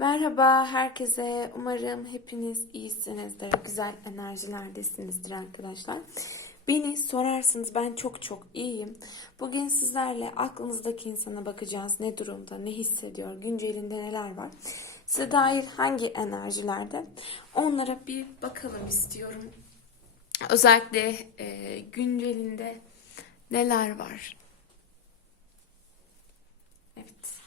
Merhaba herkese. Umarım hepiniz iyisinizdir. Güzel enerjilerdesinizdir arkadaşlar. Beni sorarsınız ben çok çok iyiyim. Bugün sizlerle aklınızdaki insana bakacağız. Ne durumda, ne hissediyor, güncelinde neler var. Size dair hangi enerjilerde onlara bir bakalım istiyorum. Özellikle e, güncelinde neler var. Evet.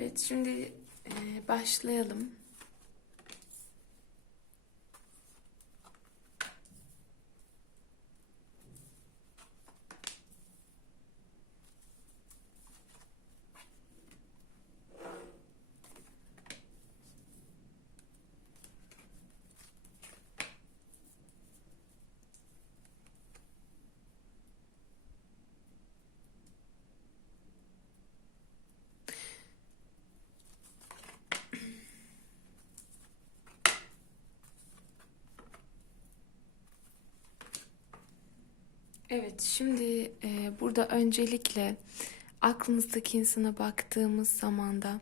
Evet, şimdi başlayalım. Evet, şimdi e, burada öncelikle aklınızdaki insana baktığımız zaman da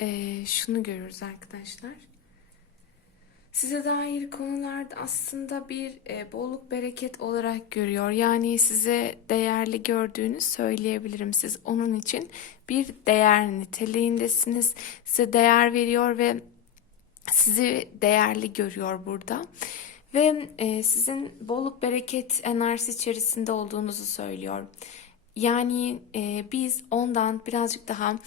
e, şunu görürüz arkadaşlar. Size dair konularda aslında bir e, bolluk bereket olarak görüyor. Yani size değerli gördüğünü söyleyebilirim. Siz onun için bir değer niteliğindesiniz. Size değer veriyor ve sizi değerli görüyor burada. Ve e, sizin bolluk bereket enerjisi içerisinde olduğunuzu söylüyor. Yani e, biz ondan birazcık daha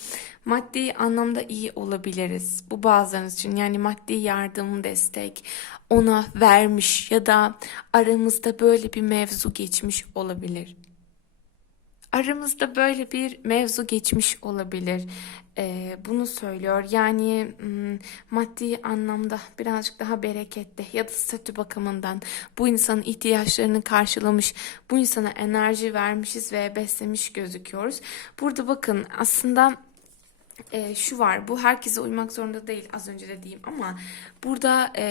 maddi anlamda iyi olabiliriz. Bu bazılarınız için yani maddi yardım, destek ona vermiş ya da aramızda böyle bir mevzu geçmiş olabilir. Aramızda böyle bir mevzu geçmiş olabilir. Ee, bunu söylüyor. Yani hmm, maddi anlamda birazcık daha bereketli ya da statü bakımından bu insanın ihtiyaçlarını karşılamış, bu insana enerji vermişiz ve beslemiş gözüküyoruz. Burada bakın aslında e, şu var bu herkese uymak zorunda değil az önce dediğim ama burada e,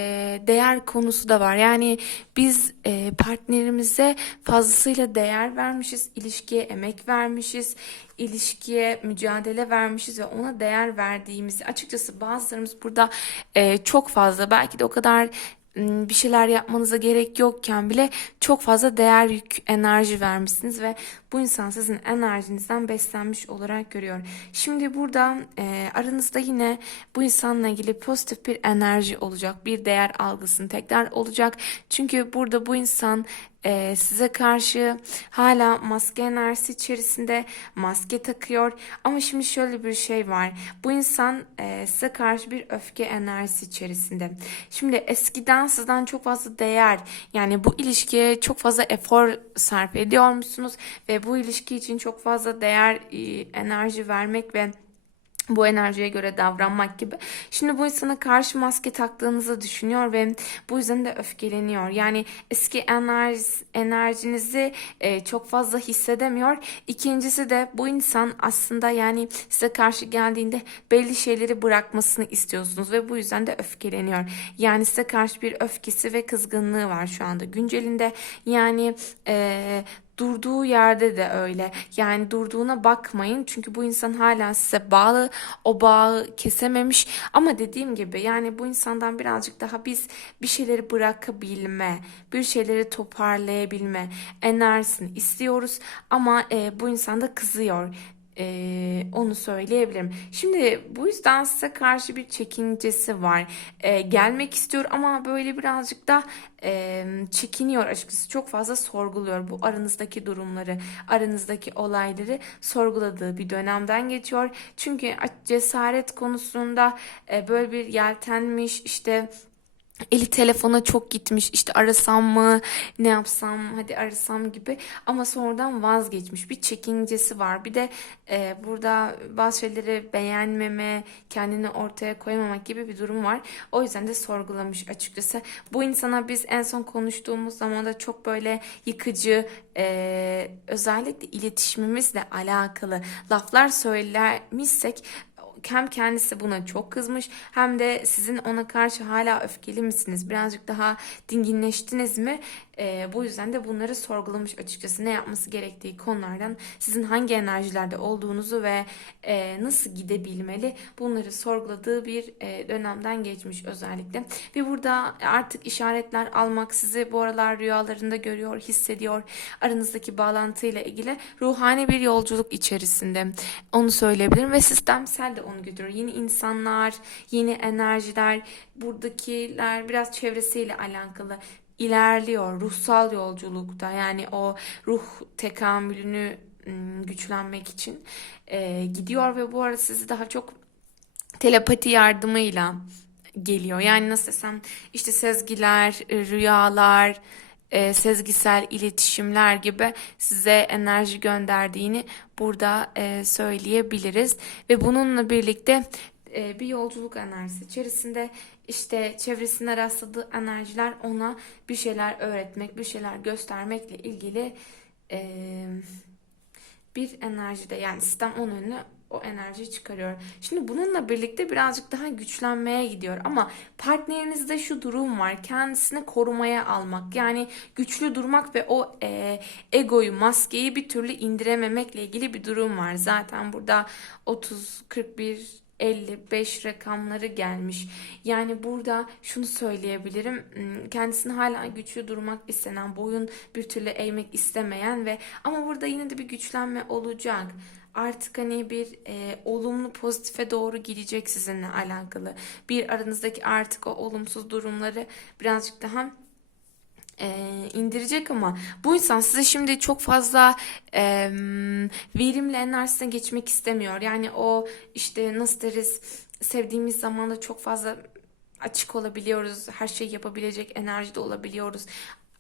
değer konusu da var. Yani biz e, partnerimize fazlasıyla değer vermişiz ilişkiye emek vermişiz ilişkiye mücadele vermişiz ve ona değer verdiğimizi açıkçası bazılarımız burada e, çok fazla belki de o kadar bir şeyler yapmanıza gerek yokken bile çok fazla değer yük enerji vermişsiniz ve bu insan sizin enerjinizden beslenmiş olarak görüyor. Şimdi burada e, aranızda yine bu insanla ilgili pozitif bir enerji olacak, bir değer algısını tekrar olacak. Çünkü burada bu insan e, size karşı hala maske enerjisi içerisinde maske takıyor. Ama şimdi şöyle bir şey var. Bu insan e, size karşı bir öfke enerjisi içerisinde. Şimdi eskiden sizden çok fazla değer yani bu ilişkiye çok fazla efor sarf ediyor musunuz? Bu ilişki için çok fazla değer e, enerji vermek ve bu enerjiye göre davranmak gibi. Şimdi bu insana karşı maske taktığınızı düşünüyor ve bu yüzden de öfkeleniyor. Yani eski enerji, enerjinizi e, çok fazla hissedemiyor. İkincisi de bu insan aslında yani size karşı geldiğinde belli şeyleri bırakmasını istiyorsunuz ve bu yüzden de öfkeleniyor. Yani size karşı bir öfkesi ve kızgınlığı var şu anda güncelinde. Yani e, durduğu yerde de öyle. Yani durduğuna bakmayın. Çünkü bu insan hala size bağlı. O bağı kesememiş. Ama dediğim gibi yani bu insandan birazcık daha biz bir şeyleri bırakabilme, bir şeyleri toparlayabilme enerjisini istiyoruz. Ama e, bu insan da kızıyor Ee, onu söyleyebilirim. Şimdi bu yüzden size karşı bir çekincesi var. Ee, gelmek istiyor ama böyle birazcık da e, çekiniyor açıkçası. Çok fazla sorguluyor bu aranızdaki durumları, aranızdaki olayları sorguladığı bir dönemden geçiyor. Çünkü cesaret konusunda e, böyle bir yeltenmiş işte Eli telefona çok gitmiş işte arasam mı ne yapsam hadi arasam gibi. Ama sonradan vazgeçmiş. Bir çekincesi var. Bir de e, burada bazı şeyleri beğenmeme kendini ortaya koyamamak gibi bir durum var. O yüzden de sorgulamış açıkçası. Bu insana biz en son konuştuğumuz zaman da çok böyle yıkıcı e, özellikle iletişimimizle alakalı laflar söylemişsek hem kendisi buna çok kızmış hem de sizin ona karşı hala öfkeli misiniz? Birazcık daha dinginleştiniz mi? E, bu yüzden de bunları sorgulamış açıkçası ne yapması gerektiği konulardan sizin hangi enerjilerde olduğunuzu ve e, nasıl gidebilmeli bunları sorguladığı bir e, dönemden geçmiş özellikle. Ve burada artık işaretler almak sizi bu aralar rüyalarında görüyor, hissediyor. Aranızdaki bağlantıyla ilgili ruhani bir yolculuk içerisinde onu söyleyebilirim ve sistemsel de onu götürüyor. Yeni insanlar, yeni enerjiler, buradakiler biraz çevresiyle alakalı ilerliyor ruhsal yolculukta yani o ruh tekamülünü güçlenmek için gidiyor ve bu arada sizi daha çok telepati yardımıyla geliyor. Yani nasıl desem işte sezgiler, rüyalar, e, sezgisel iletişimler gibi size enerji gönderdiğini burada söyleyebiliriz. Ve bununla birlikte bir yolculuk enerjisi içerisinde işte çevresinde rastladığı enerjiler ona bir şeyler öğretmek, bir şeyler göstermekle ilgili e, bir enerjide yani sistem onun önüne o enerjiyi çıkarıyor. Şimdi bununla birlikte birazcık daha güçlenmeye gidiyor ama partnerinizde şu durum var. Kendisini korumaya almak. Yani güçlü durmak ve o e, egoyu, maskeyi bir türlü indirememekle ilgili bir durum var. Zaten burada 30 41 55 rakamları gelmiş. Yani burada şunu söyleyebilirim. Hmm, kendisini hala güçlü durmak istenen, boyun bir türlü eğmek istemeyen ve ama burada yine de bir güçlenme olacak artık hani bir e, olumlu pozitife doğru gidecek sizinle alakalı. Bir aranızdaki artık o olumsuz durumları birazcık daha e, indirecek ama bu insan size şimdi çok fazla e, verimli enerjisine geçmek istemiyor. Yani o işte nasıl deriz sevdiğimiz zamanda çok fazla açık olabiliyoruz. Her şeyi yapabilecek enerjide olabiliyoruz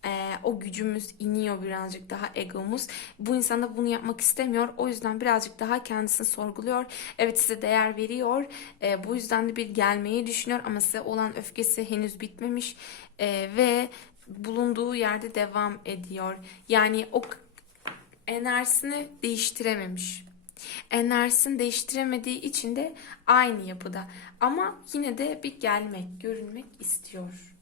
e, o gücümüz iniyor birazcık daha egomuz. Bu insan da bunu yapmak istemiyor. O yüzden birazcık daha kendisini sorguluyor. Evet size değer veriyor. E, bu yüzden de bir gelmeyi düşünüyor ama size olan öfkesi henüz bitmemiş e, ve bulunduğu yerde devam ediyor. Yani o enerjisini değiştirememiş. Enerjisini değiştiremediği için de aynı yapıda. Ama yine de bir gelmek, görünmek istiyor.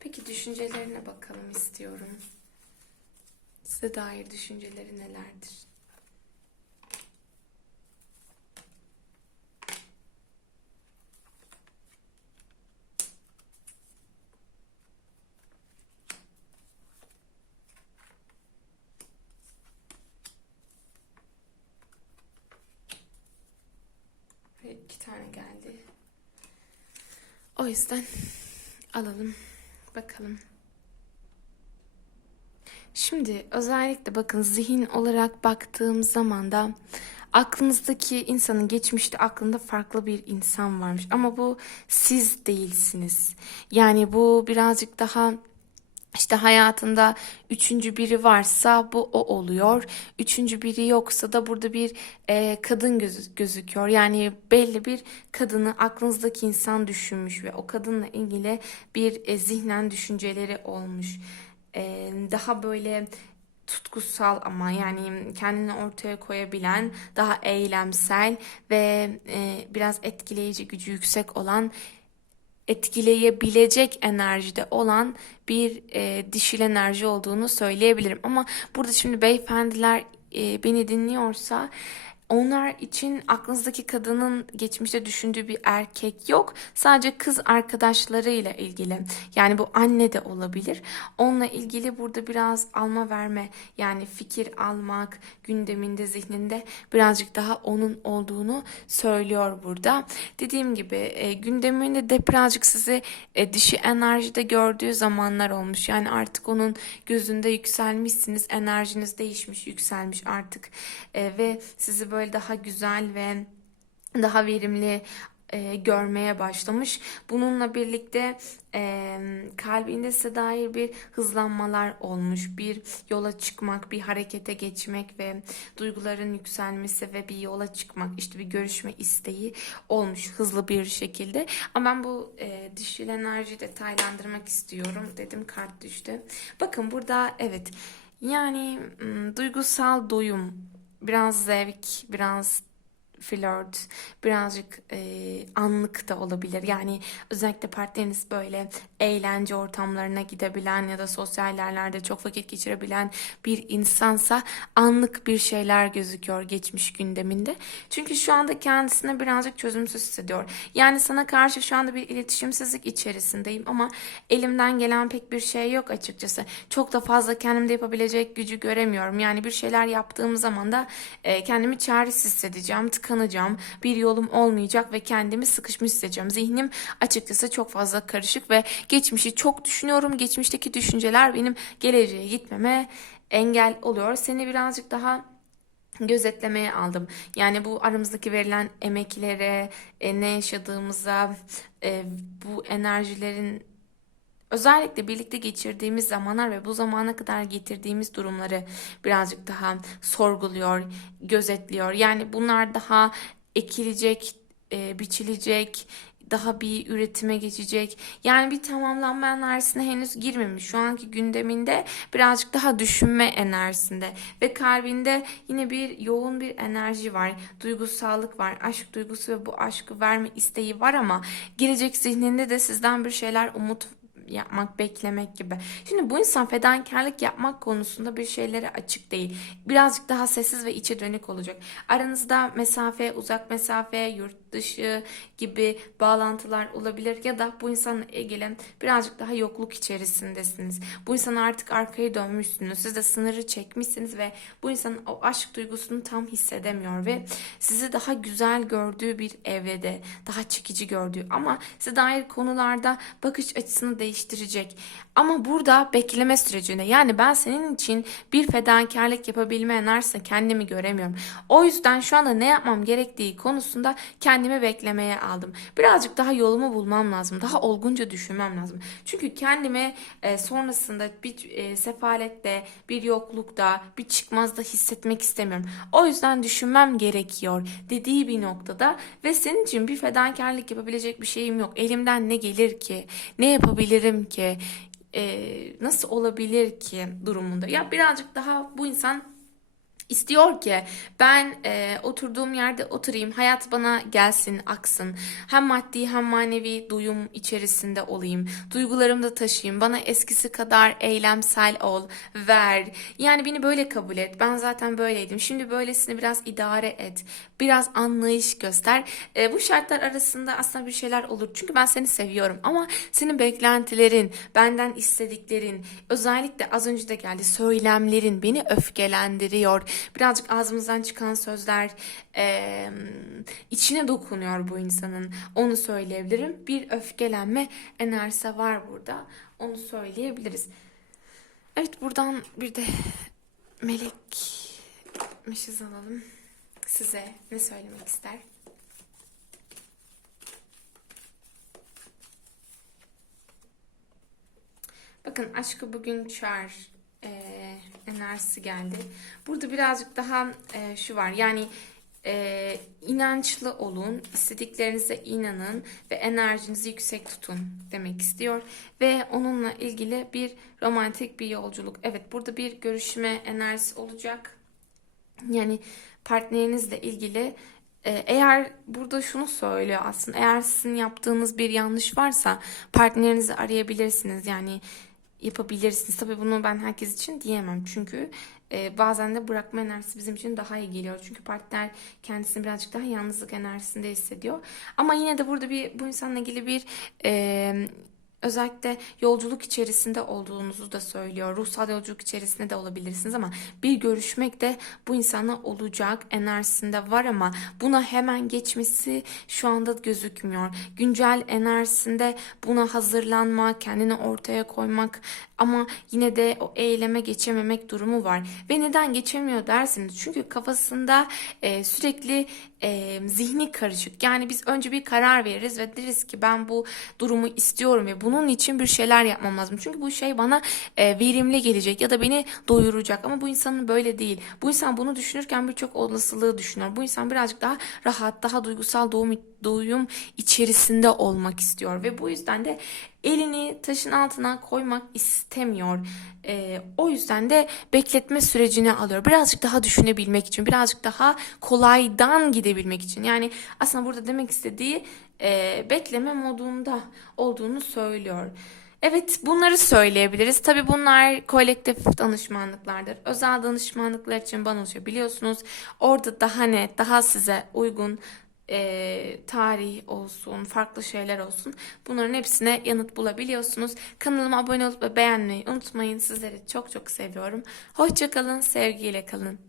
Peki düşüncelerine bakalım istiyorum. Size dair düşünceleri nelerdir? İki tane geldi. O yüzden alalım. Bakalım. Şimdi özellikle bakın zihin olarak baktığım zaman da aklınızdaki insanın geçmişte aklında farklı bir insan varmış ama bu siz değilsiniz. Yani bu birazcık daha işte hayatında üçüncü biri varsa bu o oluyor. Üçüncü biri yoksa da burada bir e, kadın göz, gözüküyor. Yani belli bir kadını aklınızdaki insan düşünmüş ve o kadınla ilgili bir e, zihnen düşünceleri olmuş. E, daha böyle tutkusal ama yani kendini ortaya koyabilen, daha eylemsel ve e, biraz etkileyici gücü yüksek olan etkileyebilecek enerjide olan bir e, dişil enerji olduğunu söyleyebilirim. Ama burada şimdi beyefendiler e, beni dinliyorsa onlar için aklınızdaki kadının geçmişte düşündüğü bir erkek yok. Sadece kız arkadaşlarıyla ilgili. Yani bu anne de olabilir. Onunla ilgili burada biraz alma verme yani fikir almak gündeminde zihninde birazcık daha onun olduğunu söylüyor burada. Dediğim gibi e, gündeminde de birazcık sizi e, dişi enerjide gördüğü zamanlar olmuş. Yani artık onun gözünde yükselmişsiniz. Enerjiniz değişmiş, yükselmiş artık. E, ve sizi böyle daha güzel ve daha verimli e, görmeye başlamış. Bununla birlikte e, kalbinde size dair bir hızlanmalar olmuş. Bir yola çıkmak, bir harekete geçmek ve duyguların yükselmesi ve bir yola çıkmak, işte bir görüşme isteği olmuş hızlı bir şekilde. Ama ben bu e, dişil enerjiyi detaylandırmak istiyorum. Dedim kart düştü. Bakın burada evet yani duygusal doyum, biraz zevk, biraz flört, birazcık e, anlık da olabilir. Yani özellikle partneriniz böyle eğlence ortamlarına gidebilen ya da sosyal yerlerde çok vakit geçirebilen bir insansa anlık bir şeyler gözüküyor geçmiş gündeminde. Çünkü şu anda kendisine birazcık çözümsüz hissediyor. Yani sana karşı şu anda bir iletişimsizlik içerisindeyim ama elimden gelen pek bir şey yok açıkçası. Çok da fazla kendimde yapabilecek gücü göremiyorum. Yani bir şeyler yaptığım zaman da e, kendimi çaresiz hissedeceğim, tıkanacağım, bir yolum olmayacak ve kendimi sıkışmış hissedeceğim. Zihnim açıkçası çok fazla karışık ve geçmişi çok düşünüyorum. Geçmişteki düşünceler benim geleceğe gitmeme engel oluyor. Seni birazcık daha gözetlemeye aldım. Yani bu aramızdaki verilen emeklere, e, ne yaşadığımıza, e, bu enerjilerin özellikle birlikte geçirdiğimiz zamanlar ve bu zamana kadar getirdiğimiz durumları birazcık daha sorguluyor, gözetliyor. Yani bunlar daha ekilecek, e, biçilecek, daha bir üretime geçecek. Yani bir tamamlanma enerjisine henüz girmemiş. Şu anki gündeminde birazcık daha düşünme enerjisinde ve kalbinde yine bir yoğun bir enerji var. Duygusallık var. Aşk duygusu ve bu aşkı verme isteği var ama gelecek zihninde de sizden bir şeyler umut yapmak, beklemek gibi. Şimdi bu insan fedakarlık yapmak konusunda bir şeylere açık değil. Birazcık daha sessiz ve içe dönük olacak. Aranızda mesafe, uzak mesafe, yurt dışı gibi bağlantılar olabilir ya da bu insanla ilgili birazcık daha yokluk içerisindesiniz. Bu insana artık arkaya dönmüşsünüz. Siz de sınırı çekmişsiniz ve bu insanın o aşk duygusunu tam hissedemiyor ve sizi daha güzel gördüğü bir evrede, daha çekici gördüğü ama size dair konularda bakış açısını değiştirecek. Ama burada bekleme sürecinde yani ben senin için bir fedakarlık yapabilme enerjisinde kendimi göremiyorum. O yüzden şu anda ne yapmam gerektiği konusunda kendimi beklemeye aldım. Birazcık daha yolumu bulmam lazım. Daha olgunca düşünmem lazım. Çünkü kendimi e, sonrasında bir e, sefalette, bir yoklukta, bir çıkmazda hissetmek istemiyorum. O yüzden düşünmem gerekiyor dediği bir noktada ve senin için bir fedakarlık yapabilecek bir şeyim yok. Elimden ne gelir ki? Ne yapabilirim ki? E, nasıl olabilir ki durumunda? Ya birazcık daha bu insan İstiyor ki ben e, oturduğum yerde oturayım, hayat bana gelsin, aksın. Hem maddi hem manevi duyum içerisinde olayım. Duygularımı da taşıyayım. Bana eskisi kadar eylemsel ol, ver. Yani beni böyle kabul et. Ben zaten böyleydim. Şimdi böylesini biraz idare et. Biraz anlayış göster. E, bu şartlar arasında aslında bir şeyler olur. Çünkü ben seni seviyorum ama senin beklentilerin, benden istediklerin, özellikle az önce de geldi söylemlerin beni öfkelendiriyor birazcık ağzımızdan çıkan sözler e, içine dokunuyor bu insanın. Onu söyleyebilirim. Bir öfkelenme enerjisi var burada. Onu söyleyebiliriz. Evet buradan bir de melek mişiz alalım. Size ne söylemek ister? Bakın aşkı bugün çağır e, enerjisi geldi. Burada birazcık daha e, şu var. Yani e, inançlı olun, istediklerinize inanın ve enerjinizi yüksek tutun demek istiyor. Ve onunla ilgili bir romantik bir yolculuk. Evet burada bir görüşme enerjisi olacak. Yani partnerinizle ilgili e, eğer burada şunu söylüyor aslında eğer sizin yaptığınız bir yanlış varsa partnerinizi arayabilirsiniz yani yapabilirsiniz. Tabii bunu ben herkes için diyemem. Çünkü e, bazen de bırakma enerjisi bizim için daha iyi geliyor. Çünkü partner kendisini birazcık daha yalnızlık enerjisinde hissediyor. Ama yine de burada bir bu insanla ilgili bir e, özellikle yolculuk içerisinde olduğunuzu da söylüyor. Ruhsal yolculuk içerisinde de olabilirsiniz ama bir görüşmek de bu insana olacak enerjisinde var ama buna hemen geçmesi şu anda gözükmüyor. Güncel enerjisinde buna hazırlanmak, kendini ortaya koymak ama yine de o eyleme geçememek durumu var. Ve neden geçemiyor dersiniz? Çünkü kafasında e, sürekli e, zihni karışık. Yani biz önce bir karar veririz ve deriz ki ben bu durumu istiyorum ve bunun için bir şeyler yapmam lazım. Çünkü bu şey bana e, verimli gelecek ya da beni doyuracak. Ama bu insanın böyle değil. Bu insan bunu düşünürken birçok olasılığı düşünüyor. Bu insan birazcık daha rahat, daha duygusal doğum, doyum içerisinde olmak istiyor ve bu yüzden de elini taşın altına koymak istemiyor. Ee, o yüzden de bekletme sürecini alıyor. Birazcık daha düşünebilmek için, birazcık daha kolaydan gidebilmek için. Yani aslında burada demek istediği e, bekleme modunda olduğunu söylüyor. Evet bunları söyleyebiliriz. Tabii bunlar kolektif danışmanlıklardır. Özel danışmanlıklar için bana ulaşıyor biliyorsunuz. Orada daha net, daha size uygun e, tarih olsun, farklı şeyler olsun. Bunların hepsine yanıt bulabiliyorsunuz. Kanalıma abone olup beğenmeyi unutmayın. Sizleri çok çok seviyorum. Hoşça kalın, sevgiyle kalın.